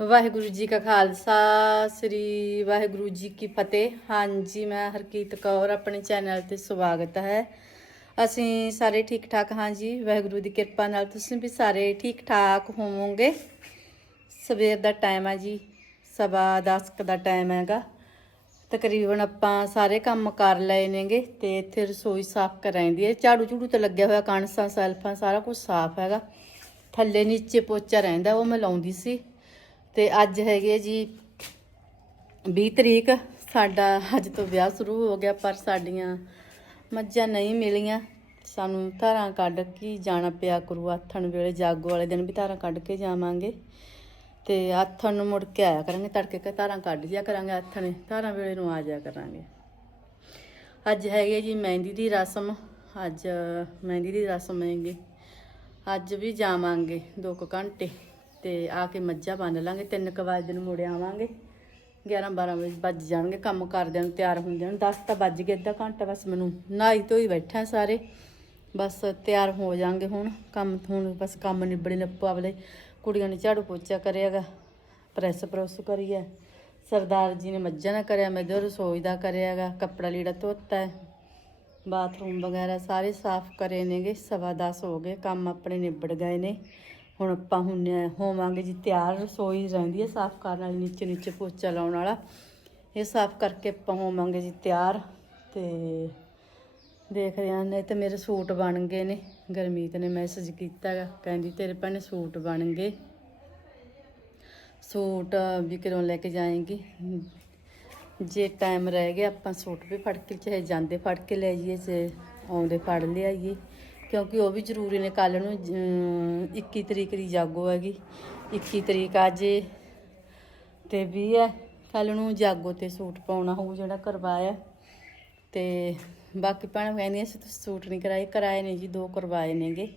ਵਾਹਿਗੁਰੂ ਜੀ ਕਾ ਖਾਲਸਾ, ਸ੍ਰੀ ਵਾਹਿਗੁਰੂ ਜੀ ਕੀ ਫਤਿਹ। ਹਾਂਜੀ, ਮੈਂ ਹਰਕੀਤ ਕੌਰ, ਆਪਣੇ ਚੈਨਲ ਤੇ ਸਵਾਗਤ ਹੈ। ਅਸੀਂ ਸਾਰੇ ਠੀਕ ਠਾਕ ਹਾਂ ਜੀ। ਵਾਹਿਗੁਰੂ ਦੀ ਕਿਰਪਾ ਨਾਲ ਤੁਸੀਂ ਵੀ ਸਾਰੇ ਠੀਕ ਠਾਕ ਹੋਵੋਗੇ। ਸਵੇਰ ਦਾ ਟਾਈਮ ਹੈ ਜੀ, ਸਵਾ 10 ਕੁ ਦਾ ਟਾਈਮ ਹੈਗਾ। ਤਕਰੀਬਨ ਆਪਾਂ ਸਾਰੇ ਕੰਮ ਕਰ ਲਏ ਨੇਗੇ ਤੇ ਇੱਥੇ ਰਸੋਈ ਸਾਫ਼ ਕਰਾਂਦੀ ਹੈ। ਝਾੜੂ ਝੂੜੂ ਤੇ ਲੱਗਿਆ ਹੋਇਆ, ਕਣਸਾਂ, ਸੈਲਫਾਂ, ਸਾਰਾ ਕੁਝ ਸਾਫ਼ ਹੈਗਾ। ਥੱਲੇ ਨੀਚੇ ਪੋਚਾ ਰਹਿੰਦਾ, ਉਹ ਮੈਂ ਲਾਉਂਦੀ ਸੀ। ਤੇ ਅੱਜ ਹੈਗੇ ਜੀ 20 ਤਰੀਕ, ਸਾਡਾ ਅੱਜ ਤੋਂ ਵਿਆਹ ਸ਼ੁਰੂ ਹੋ ਗਿਆ, ਪਰ ਸਾਡੀਆਂ ਮੱਝਾਂ ਨਹੀਂ ਮਿਲੀਆਂ। ਸਾਨੂੰ ਧਾਰਾਂ ਕੱਢ ਕੇ ਜਾਣਾ ਪਿਆ ਕਰੂ, ਆਥਣ ਵੇਲੇ ਜਾਗੋ ਵਾਲੇ ਦਿਨ ਵੀ ਧਾਰਾਂ ਕੱਢ ਕੇ ਜਾਵਾਂਗੇ। ਤੇ ਆਥਣ ਨੂੰ ਮੁੜ ਕੇ ਆਇਆ ਕਰਾਂਗੇ, ਤੜਕੇ ਕੇ ਧਾਰਾਂ ਕੱਢ ਜਿਆ ਕਰਾਂਗੇ ਆਥਣੇ, ਧਾਰਾਂ ਵੇਲੇ ਨੂੰ ਆ ਜਾਇਆ ਕਰਾਂਗੇ। ਅੱਜ ਹੈਗੇ ਜੀ ਮਹਿੰਦੀ ਦੀ ਰਸਮ, ਅੱਜ ਮਹਿੰਦੀ ਦੀ ਰਸਮ ਹੈਗੀ। ਅੱਜ ਵੀ ਜਾਵਾਂਗੇ 2 ਘੰਟੇ। ਤੇ ਆ ਕੇ ਮੱਝਾਂ ਬੰਨ ਲਾਂਗੇ 3 ਕੁ ਵਜੇ ਨੂੰ ਮੁੜ ਆਵਾਂਗੇ। 11 12 ਵਜੇ ਵੱਜ ਜਾਣਗੇ, ਕੰਮ ਕਰਦਿਆਂ ਨੂੰ ਤਿਆਰ ਹੁੰਦਿਆਂ ਨੂੰ। 10 ਤਾਂ ਵੱਜ ਗਏ ਅੱਧਾ ਘੰਟਾ, ਬਸ ਮੈਨੂੰ ਨਹਾਈ ਧੋਈ ਬੈਠਾ ਸਾਰੇ। ਬਸ ਤਿਆਰ ਹੋ ਜਾਾਂਗੇ ਹੁਣ, ਕੰਮ ਹੁਣ ਬਸ ਕੰਮ ਨਿਬੜੇ ਨੇ ਪਾਵਲੇ ਕੁੜੀਆਂ ਨੇ ਝਾੜੂ ਪੋਚਾ ਕਰਿਆਗਾ ਪ੍ਰੈਸ ਪ੍ਰੈਸ ਕਰੀਆ ਸਰਦਾਰ ਜੀ ਨੇ ਮੱਝਾਂ ਦਾ ਕਰਿਆ, ਮੈਂ ਇਧਰ ਰਸੋਈ ਦਾ ਕਰਿਆਗਾ ਕੱਪੜਾ ਲੀੜਾ ਧੋਤਾ ਹੈ ਬਾਥਰੂਮ ਵਗੈਰਾ ਸਾਰੇ ਸਾਫ਼ ਕਰੇ ਨੇਗੇ, ਸਵਾ 10 ਹੋ ਗਏ, ਕੰਮ ਆਪਣੇ ਨਿਬੜ ਗਏ ਨੇ। ਹੁਣ ਆਪਾਂ ਹੁਣ ਹੋਵਾਂਗੇ ਜੀ ਤਿਆਰ, ਰਸੋਈ ਰਹਿੰਦੀ ਹੈ ਸਾਫ਼ ਕਰਨ ਵਾਲੀ, ਨੀਚੇ ਨੀਚੇ ਪੋਚਾ ਲਾਉਣ ਵਾਲਾ। ਇਹ ਸਾਫ਼ ਕਰਕੇ ਆਪਾਂ ਹੋਵਾਂਗੇ ਜੀ ਤਿਆਰ ਤੇ ਦੇਖਦੇ ਹਾਂ ਨੇ ਤੇ ਮੇਰੇ ਸੂਟ ਬਣ ਗਏ ਨੇ, ਗਰਮੀਤ ਨੇ ਮੈਸੇਜ ਕੀਤਾ ਕਹਿੰਦੀ ਤੇਰੇ ਭੈਣੇ ਸੂਟ ਬਣ ਗਏ। ਸੂਟ ਵੀ ਕਿਰੋਂ ਲੈ ਕੇ ਜਾਏਂਗੀ। ਜੇ ਟਾਈਮ ਰਹਿ ਗਿਆ ਆਪਾਂ ਸੂਟ ਵੀ ਫੜ ਕੇ ਚਾਹੇ ਜਾਂਦੇ ਫੜ ਕੇ ਲੈ ਜਾਈਏ ਜੇ ਆਉਂਦੇ ਫੜ ਲਿਆਈਏ। ਕਿਉਂਕਿ ਉਹ ਵੀ ਜ਼ਰੂਰੀ ਨੇ ਕੱਲ ਨੂੰ ਅਮ, 21 ਤਰੀਕ ਦੀ ਜਾਗੋ ਹੈਗੀ। 21 ਤਰੀਕ ਅੱਜ ਏ ਤੇ ਵੀ ਹੈ। ਕੱਲ ਨੂੰ ਜਾਗੋ ਤੇ ਸੂਟ ਪਾਉਣਾ ਹੋਊ ਜਿਹੜਾ ਕਰਵਾਇਆ। ਤੇ ਬਾਕੀ ਭੈਣਾਂ ਕਹਿੰਦੀਆਂ ਅਸੀਂ ਤੁਸੀਂ ਸੂਟ ਨਹੀਂ ਕਰਾਏ ਕਰਾਏ ਨੇ ਜੀ ਦੋ ਕਰਵਾਏ ਨੇਗੇ।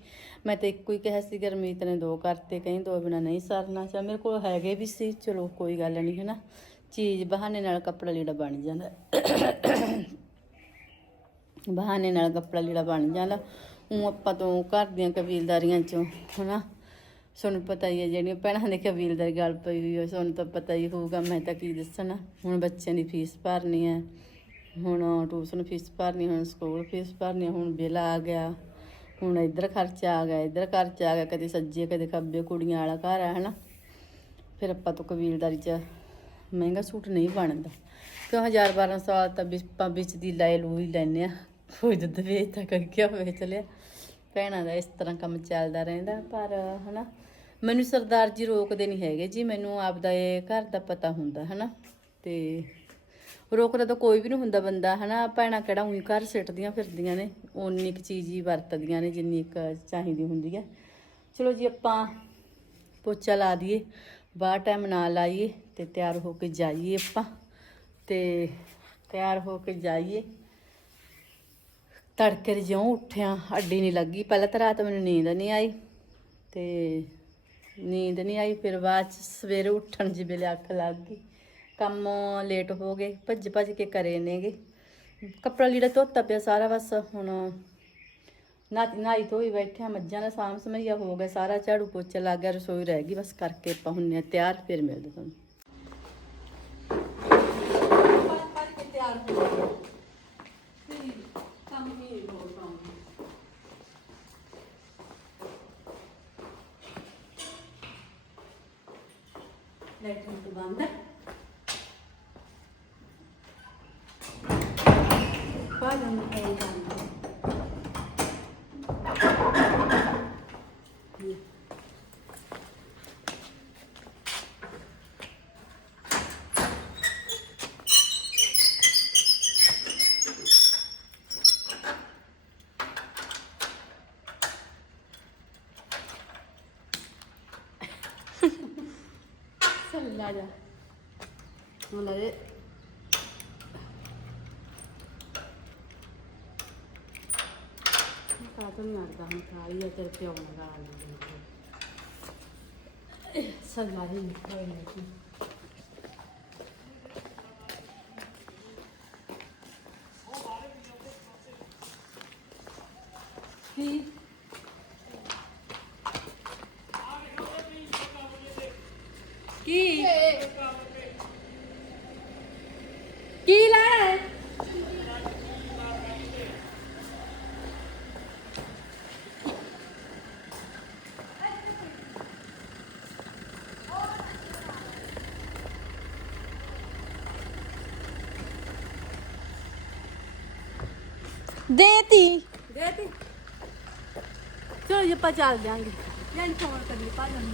ਮੈਂ ਤਾਂ ਇੱਕੋ ਹੀ ਕਿਹਾ ਸੀ ਗਰਮੀਤ ਨੇ ਦੋ ਕਰਤੇ ਕਹੀਂ ਦੋ ਬਿਨਾ ਨਹੀਂ ਸਰਨਾ। ਚਾ ਮੇਰੇ ਕੋਲ ਹੈਗੇ ਵੀ ਸੀ ਚਲੋ ਕੋਈ ਗੱਲ ਨਹੀਂ ਹੈ ਨਾ ਚੀਜ਼ ਬਹਾਨੇ ਨਾਲ ਕੱਪੜਾ ਲੀੜਾ ਬਣ ਜਾਂਦਾ। ਬਹਾਨੇ ਨਾਲ ਕੱਪੜਾ ਲੀੜਾ ਬਣ ਜਾਂਦਾ। ਉਹ ਆਪਾਂ ਤੋਂ ਘਰ ਦੀਆਂ ਕਬੀਲਦਾਰੀਆਂ ਚੋਂ, ਹਨਾ? ਤੁਹਾਨੂੰ ਪਤਾ ਹੀ ਹੈ, ਜਿਹੜੀਆਂ ਭੈਣਾਂ ਦੇ ਕਬੀਲਦਾਰੀ ਗੱਲ ਪਈ ਹੋਈ ਹੈ ਤੁਹਾਨੂੰ ਤਾਂ ਪਤਾ ਹੀ ਹੋਊਗਾ, ਮੈਂ ਤਾਂ ਕੀ ਦੱਸਣਾ ਹੁਣ ਬੱਚਿਆਂ ਦੀ ਫੀਸ ਭਰਨੀ ਹੈ, ਹੁਣ ਟਿਊਸ਼ਨ ਫੀਸ ਭਰਨੀ, ਹੁਣ ਸਕੂਲ ਫੀਸ ਭਰਨੀ, ਹੁਣ ਬਿੱਲ ਆ ਗਿਆ, ਹੁਣ ਇੱਧਰ ਖਰਚਾ ਆ ਗਿਆ, ਇੱਧਰ ਖਰਚਾ ਆ ਗਿਆ, ਕਦੇ ਸੱਜੇ, ਕਦੇ ਖੱਬੇ, ਕੁੜੀਆਂ ਵਾਲਾ ਘਰ ਹੈ ਹਨਾ? ਫਿਰ ਆਪਾਂ ਤੋਂ ਕਬੀਲਦਾਰੀ 'ਚ ਮਹਿੰਗਾ ਸੂਟ ਨਹੀਂ ਬਣਦਾ। ਕਿਉਂ 1000 1200 ਤਾਂ ਵੀ ਆਪਾਂ ਵਿੱਚ ਦੀ ਲੈ ਲੂ ਹੀ। ਲੈਨੇ ਆ ਕੋਈ ਦੁੱਧ ਵੇਚ ਤਾਂ ਕੋਈ ਕਿਉਂ ਵੇਚ ਲਿਆ। ਭੈਣਾਂ ਦਾ ਇਸ ਤਰ੍ਹਾਂ ਕੰਮ ਚੱਲਦਾ ਰਹਿੰਦਾ, ਪਰ ਹਨਾ, ਮੈਨੂੰ ਸਰਦਾਰ ਜੀ ਰੋਕਦੇ ਨਹੀਂ ਹੈਗੇ ਜੀ, ਮੈਨੂੰ ਆਪਦਾ ਇਹ ਘਰ ਦਾ ਪਤਾ ਹੁੰਦਾ, ਹਨਾ, ਤੇ ਰੋਕਦਾ ਤਾਂ ਕੋਈ ਵੀ ਨਹੀਂ ਹੁੰਦਾ ਬੰਦਾ, ਹਨਾ, ਭੈਣਾਂ ਕਿਹੜਾ ਉਹੀ ਘਰ ਸਿੱਟਦੀਆਂ ਫਿਰਦੀਆਂ ਨੇ, ਓਨੀ ਕੁ ਚੀਜ਼ ਹੀ ਵਰਤਦੀਆਂ ਨੇ, ਜਿੰਨੀ ਕੁ ਚਾਹੀਦੀ ਹੁੰਦੀ ਹੈ। ਚਲੋ ਜੀ, ਆਪਾਂ ਪੋਚਾ ਲਾ ਦਈਏ, ਬਾਹਰ ਟਾਈਮ ਨਾ ਲਾਈਏ ਤੇ ਤਿਆਰ ਹੋ ਕੇ ਜਾਈਏ ਆਪਾਂ, ਤੇ ਤਿਆਰ ਹੋ ਕੇ ਜਾਈਏ। ਤੜਕੇ ਦੇ ਜਿਉਂ ਉੱਠਿਆ ਅੱਡੀ ਨਹੀਂ ਲੱਗੀ। ਪਹਿਲਾਂ ਤਾਂ ਰਾਤ ਮੈਨੂੰ ਨੀਂਦ ਨਹੀਂ ਆਈ ਤੇ ਨੀਂਦ ਨਹੀਂ ਆਈ, ਫਿਰ ਬਾਅਦ ਚ ਸਵੇਰੇ ਉੱਠਣ ਜੀ ਵੇਲੇ ਅੱਖ ਲੱਗ ਗਈ। ਕੰਮ ਲੇਟ ਹੋ ਗਏ, ਭੱਜ ਭੱਜ ਕੇ ਕਰੇ ਨੇਗੇ। ਕੱਪੜਾ ਲੀੜਾ ਧੋਤਾ ਪਿਆ ਸਾਰਾ ਬਸ, ਹੁਣ ਨਾ ਨਾਈ ਧੋਈ ਬੈਠਿਆ ਮੱਝਾਂ ਦਾ ਸਾਂਭ ਸਮਈਆ ਹੋ ਗਿਆ ਸਾਰਾ, ਝਾੜੂ ਪੋਚਾ ਲੱਗ ਗਿਆ, ਰਸੋਈ ਰਹਿ ਗਈ, ਬਸ ਕਰਕੇ ਆਪਾਂ ਹੁੰਨੇ ਆ ਤਿਆਰ, ਫਿਰ ਮਿਲਦੇ ਤੁਹਾਨੂੰ। ਲਾਈਟ ਨੂੰ ਬੰਦ ਹੈ ਪਾ ਲੈਣਾ ਹੈ ਜਾਂਦਾ ਚੱਲ ਲਾ ਜਾ ਹੁਣ ਇਹ ਕਾਹਤੋਂ ਨਹੀਂ ਅੜਦਾ ਹੁਣ ਖਾਲੀ ਆ ਤੇਰੇ ਪਿਓ ਨਾਲ ਗਾਲ ਦਿੰਦੇ ਸੱਲਾ ਜੀ ਨਿਕਲ ਨਹੀਂ ਕੀ ਕੀ ਕੀ ਲੈਣਾ ਹੈ ਦੇਤੀ। ਦੇਤੀ। ਚਲੋ ਜੀ ਆਪਾਂ ਚੱਲ ਜਾਾਂਗੇ। ਜਾਂ ਫੋਨ ਕਰੀਏ ਭਾਜੀ ਨੂੰ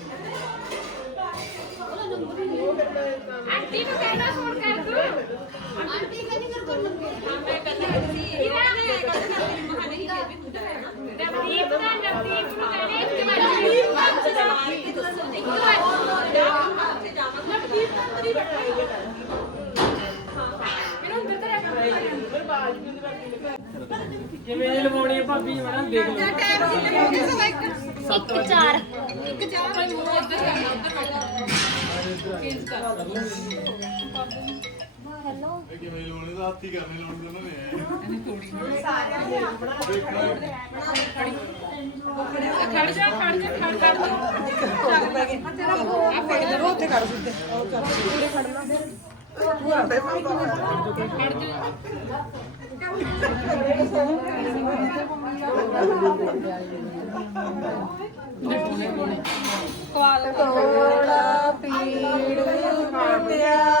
ਨਵਦੀਪ ਦਾ ਤਰੀ ਬੈਠਾ ਮੈਨੂੰ ਅੰਦਰ ਕਰਿਆ ਜਿਵੇਂ ਇਹ ਲਵਾਉਣੀ ਆ ਭਾਬੀ ਮੈਡਮ ਦੇਖ ਲਓ ਇੱਕ ਚਾਰ। ਇੱਕ ਚਾਰ ਕੋਈ ਮੂੰਹ ਉੱਧਰ ਕਰਨਾ ਉੱਧਰ ਕਰਨਾ। ਚੇਂਜ ਕਰ ਇਹ ਕਿਵੇਂ ਲਾਉਣੇ ਦਾ ਹੱਥੀ ਕਰਨੇ ਲਾਉਣੇ ਉਹਨਾਂ ਨੇ। ਖੜ ਜਾ ਖੜ ਜਾ ਖੜ ਜਾ ਕੋੜਾ ਪੀੜ ਪਟਿਆਲੇ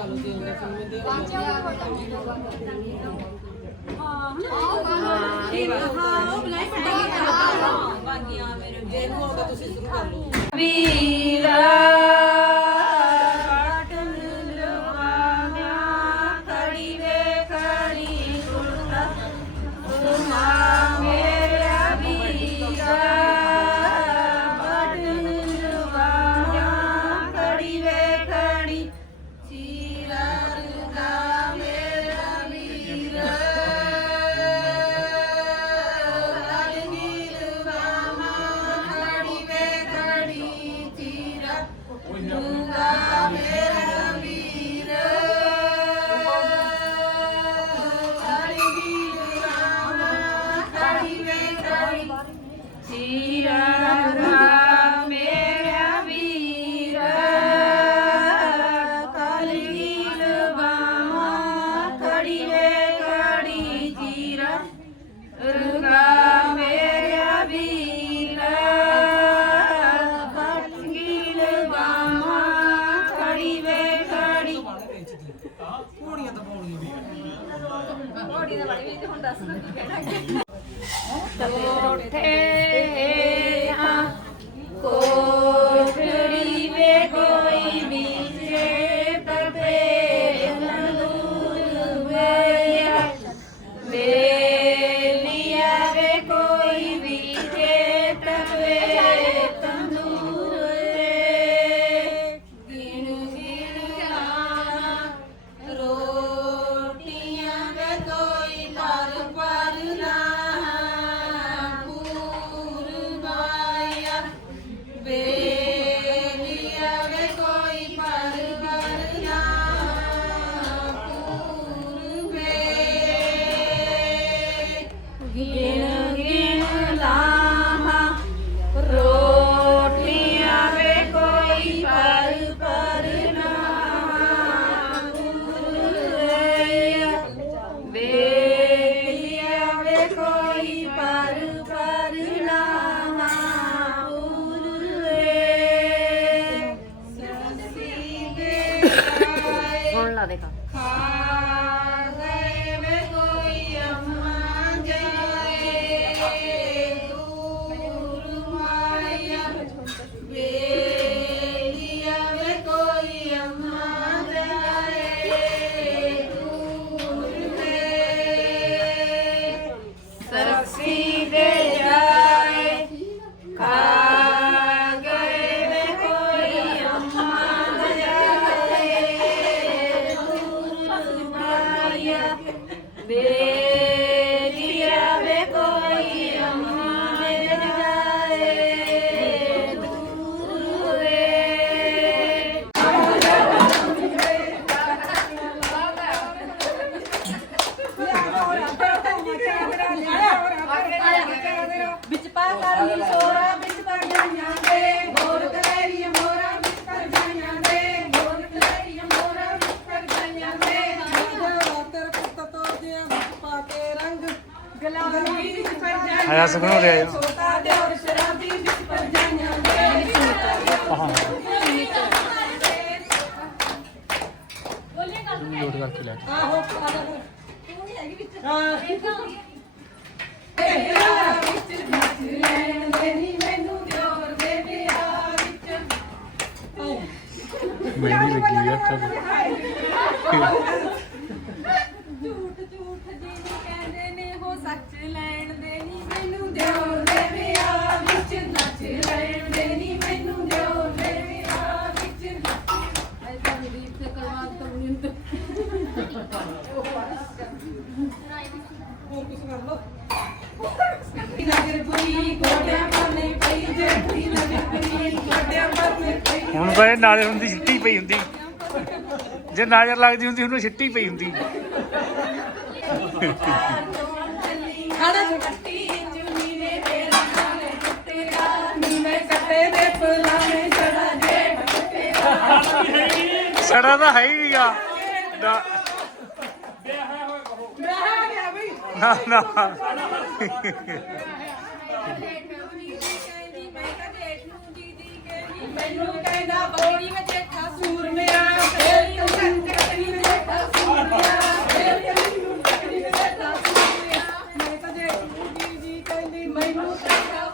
ਗੱਲ ਸੀ ਅੰਦਰ ਸਮਝ ਦੇ ਵੀਰਾ ਵਿੱਚ ਪਾ ਕਰਨੀ ਸੋਰਾ ਵਿੱਚ ਪਰ ਜਾਈਆਂ ਦੇ ਹੋਰ ਕਲੈਰੀਆਂ ਮੋਰਾ ਵਿੱਚ ਪਰ ਜਾਈਆਂ ਦੇ ਹੋਰ ਕਲੈਰੀਆਂ ਮੋਰਾ ਵਿੱਚ ਪਰ ਜਾਈਆਂ ਦੇ ਤੇਰੇ ਪੁੱਤ ਤੋਂ ਜਿਆ ਵਿੱਚ ਪਾ ਕੇ ਰੰਗ ਗਲਾਬੀ ਵਿੱਚ ਪਰ ਜਾਈਆਂ ਆਇਆ ਸੁਖਨੋ ਰਿਹਾ ਛੋਟਾ ਦੇ ਔਰ ਸ਼ਰਾਬੀ ਵਿੱਚ ਪਰ ਜਾਈਆਂ ਦੇ ਲੋਡ ਕਰਕੇ ਲੈ ਆਹੋ। ਨਹੀਂ ਹੈਗੀ ਵਿੱਚ ਹਾਂ ਤੇਰਾ ਵਿੱਚ ਨੱਚ ਲੈਣ ਦੇ ਨੀ ਮੈਨੂੰ ਦਿਓਰ ਦੇ ਵਿਆਹ ਵਿੱਚ ਮਹਿੰਦੀ ਲੱਗੀ ਆ ਅੱਖਾਂ ਝੂਠ ਝੂਠ ਜਿਹਨੂੰ ਕਹਿੰਦੇ ਨੇ ਹੋ ਸੱਚ ਲੈਣ ਦੇ ਨੀ ਮੈਨੂੰ ਦਿਓ ਦੇ ਵਿਆਹ ਵਿੱਚ ਨੱਚ ਲੈਣ ਦੇ ਨੀ ਮੈਨੂੰ ਦਿਓ ਦੇ ਵਿਆਹ ਵਿੱਚ ਐਸਾ ਰੀਤ ਤੇ। ਕਰਵਾ ਨਹੀਂ ਕਰ ਲੋ ਹੁਣ ਤਾਂ ਇਹ ਨਾਜ਼ਰ ਹੁੰਦੀ ਪਈ ਹੁੰਦੀ। ਜੇ ਨਜ਼ਰ ਲੱਗਦੀ ਹੁੰਦੀ, ਉਹਨੂੰ ਛਿੱਟੀ ਪਈ ਹੁੰਦੀ। ਸੜਾ ਤਾਂ ਹੈ ਹੀ ਨਹੀਂਗਾ ਨਾ। ਨਾ ਮੈਨੂੰ ਕਹਿੰਦਾ ਬੋੜੀ ਵਿੱਚ ਜੇਠਾ ਸੂਰਮਿਆ ਫੇਰ ਤੂੰ ਕੰਕਣੀ ਵਿੱਚ ਜੇਠਾ ਸੂਰਮਿਆ ਫੇਰ ਤੂੰ ਕੰਕਣੀ ਵਿੱਚ ਜੇਠਾ ਸੂਰਮਿਆ ਮੈਂ ਤਾਂ ਜੇਠੂ ਜੀ ਜੀ ਕਹਿੰਦੀ ਮੈਨੂੰ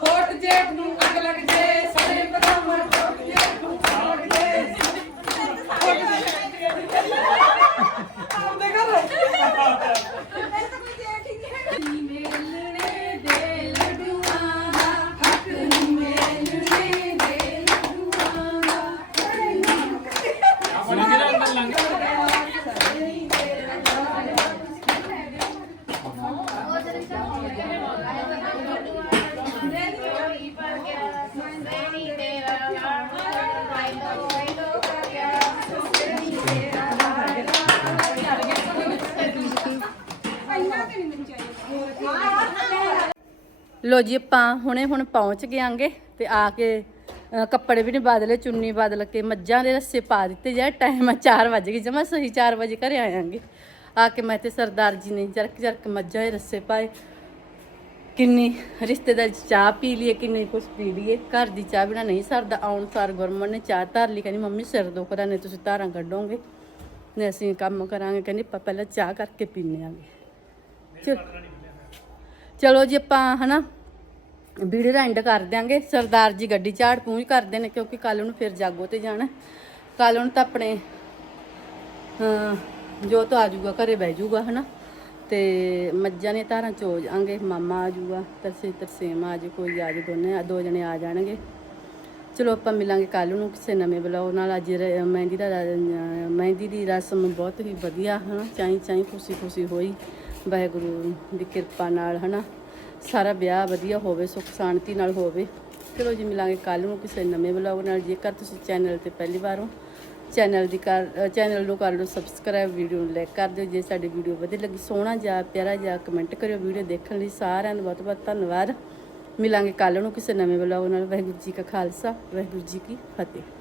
ਹੋਟ ਜੇਠ ਨੂੰ ਅੱਗ ਲੱਗ ਜੇ ਸਾਰੇ ਬਦਾਮਾਂ ਠੋਕ ਜੇਠ ਨੂੰ ਠੋਕ ਜੇ ਆਉਂਦੇ ਕਰ ਮੇਲਣੇ ਦੇ ਲਡੂਆਂ ਦਾ ਹੱਕ ਨੀ ਮੇਲਣੇ ਦੇ ਲਡੂਆਂ ਦਾ ਲੋ ਜੀ ਆਪਾਂ ਹੁਣੇ ਹੁਣ ਪਹੁੰਚ ਗਏ ਆਂਗੇ ਤੇ ਆ ਕੇ ਕੱਪੜੇ ਵੀ ਨਹੀਂ ਬਦਲੇ ਚੁੰਨੀ ਬਦਲ ਕੇ ਮੱਝਾਂ ਦੇ ਰੱਸੇ ਪਾ ਦਿੱਤੇ ਜਾ ਟਾਈਮ ਆ 4 ਵਜੇ ਗਏ ਜਮਾ ਸਹੀ 4 ਵਜੇ ਘਰੇ ਆਇਆਂਗੇ ਆ ਕੇ ਮੈਂ ਤੇ ਸਰਦਾਰ ਜੀ ਨੇ ਜਰਕ ਜਰਕ ਮੱਝਾਂ ਦੇ ਰੱਸੇ ਪਾਏ। ਕਿੰਨੀ ਰਿਸ਼ਤੇਦਾਰ ਚਾਹ ਪੀ ਲਈਏ ਕਿੰਨੀ ਕੁਛ ਪੀ ਲਈਏ। ਘਰ ਦੀ ਚਾਹ ਬਿਨਾ ਨਹੀਂ ਸਰਦਾ ਆਉਣ ਸਾਰ ਗੁਰਮਨ ਨੇ ਚਾਹ ਧਰ ਲਈ ਕਹਿੰਦੀ ਮੰਮੀ ਸਿਰ ਦੁਖਦਾ ਨੇ ਤੁਸੀਂ ਧਾਰਾਂ ਕੱਢੋਗੇ? ਨੇ ਅਸੀਂ ਕੰਮ ਕਰਾਂਗੇ ਕਹਿੰਦੀ ਆਪਾਂ ਪਹਿਲਾਂ ਚਾਹ ਕਰਕੇ ਪੀਨੇ ਆਂਗੇ। ਚਲੋ ਜੀ ਆਪਾਂ ਹਨਾ ਵੀਡੀਓ ਦਾ ਐਂਡ ਕਰ ਦਿਆਂਗੇ। ਸਰਦਾਰ ਜੀ ਗੱਡੀ ਝਾੜ ਪੂੰਝ ਕਰਦੇ ਨੇ ਕਿਉਂਕਿ ਕੱਲ ਨੂੰ ਫਿਰ ਜਾਗੋ ਤੇ ਜਾਣਾ ਕੱਲ ਨੂੰ ਤਾਂ ਆਪਣੇ ਜੋ ਤੋਂ ਆ ਜਾਊਗਾ, ਘਰੇ ਬਹਿ ਜਾਊਗਾ, ਹਨਾ। ਤੇ ਮੱਝਾਂ ਨੇ ਧਾਰਾਂ ਚੋ ਜਾਾਂਗੇ ਮਾਮਾ ਆ ਜਾਊਗਾ, ਤਰਸੇ ਤਰਸੇਮ ਆ ਜੇ, ਕੋਈ ਆ ਜੇ, ਦੋਨੇ ਦੋ ਜਣੇ ਆ ਜਾਣਗੇ। ਚਲੋ ਆਪਾਂ ਮਿਲਾਂਗੇ ਕੱਲ ਨੂੰ ਕਿਸੇ ਨਵੇਂ ਬਲੌਗ ਨਾਲ। ਅੱਜ ਰ- ਮਹਿੰਦੀ ਦਾ, ਮਹਿੰਦੀ ਦੀ ਰਸਮ ਬਹੁਤ ਹੀ ਵਧੀਆ, ਹਨਾ। ਚਾਈ ਚਾਈ ਖੁਸ਼ੀ ਖੁਸ਼ੀ ਹੋਈ। ਵਾਹਿਗੁਰੂ ਦੀ ਕਿਰਪਾ ਨਾਲ, ਹਨਾ। ਸਾਰਾ ਵਿਆਹ ਵਧੀਆ ਹੋਵੇ, ਸੁੱਖ ਸ਼ਾਂਤੀ ਨਾਲ ਹੋਵੇ। ਚਲੋ ਜੀ, ਮਿਲਾਂਗੇ ਕੱਲ ਨੂੰ ਕਿਸੇ ਨਵੇਂ ਬਲੌਗ ਨਾਲ। ਜੇਕਰ ਤੁਸੀਂ ਚੈਨਲ ਤੇ ਪਹਿਲੀ ਵਾਰ ਹੋ, ਚੈਨਲ ਦੀ ਕਰ ਚੈਨਲ ਨੂੰ ਕਰ ਲਓ ਸਬਸਕ੍ਰਾਈਬ ਵੀਡੀਓ ਨੂੰ ਲਾਈਕ ਕਰ ਦਿਓ। ਜੇ ਸਾਡੀ ਵੀਡੀਓ ਵਧੀਆ ਲੱਗੀ, ਸੋਹਣਾ ਜਿਹਾ, ਪਿਆਰਾ ਜਿਹਾ ਕਮੈਂਟ ਕਰਿਓ। ਵੀਡੀਓ ਦੇਖਣ ਲਈ ਸਾਰਿਆਂ ਨੂੰ ਬਹੁਤ ਬਹੁਤ ਧੰਨਵਾਦ। ਮਿਲਾਂਗੇ ਕੱਲ ਨੂੰ ਕਿਸੇ ਨਵੇਂ ਬਲੌਗ ਨਾਲ। ਵਾਹਿਗੁਰੂ ਜੀ ਕਾ ਖਾਲਸਾ, ਵਾਹਿਗੁਰੂ ਜੀ ਕੀ ਫਤਿਹ।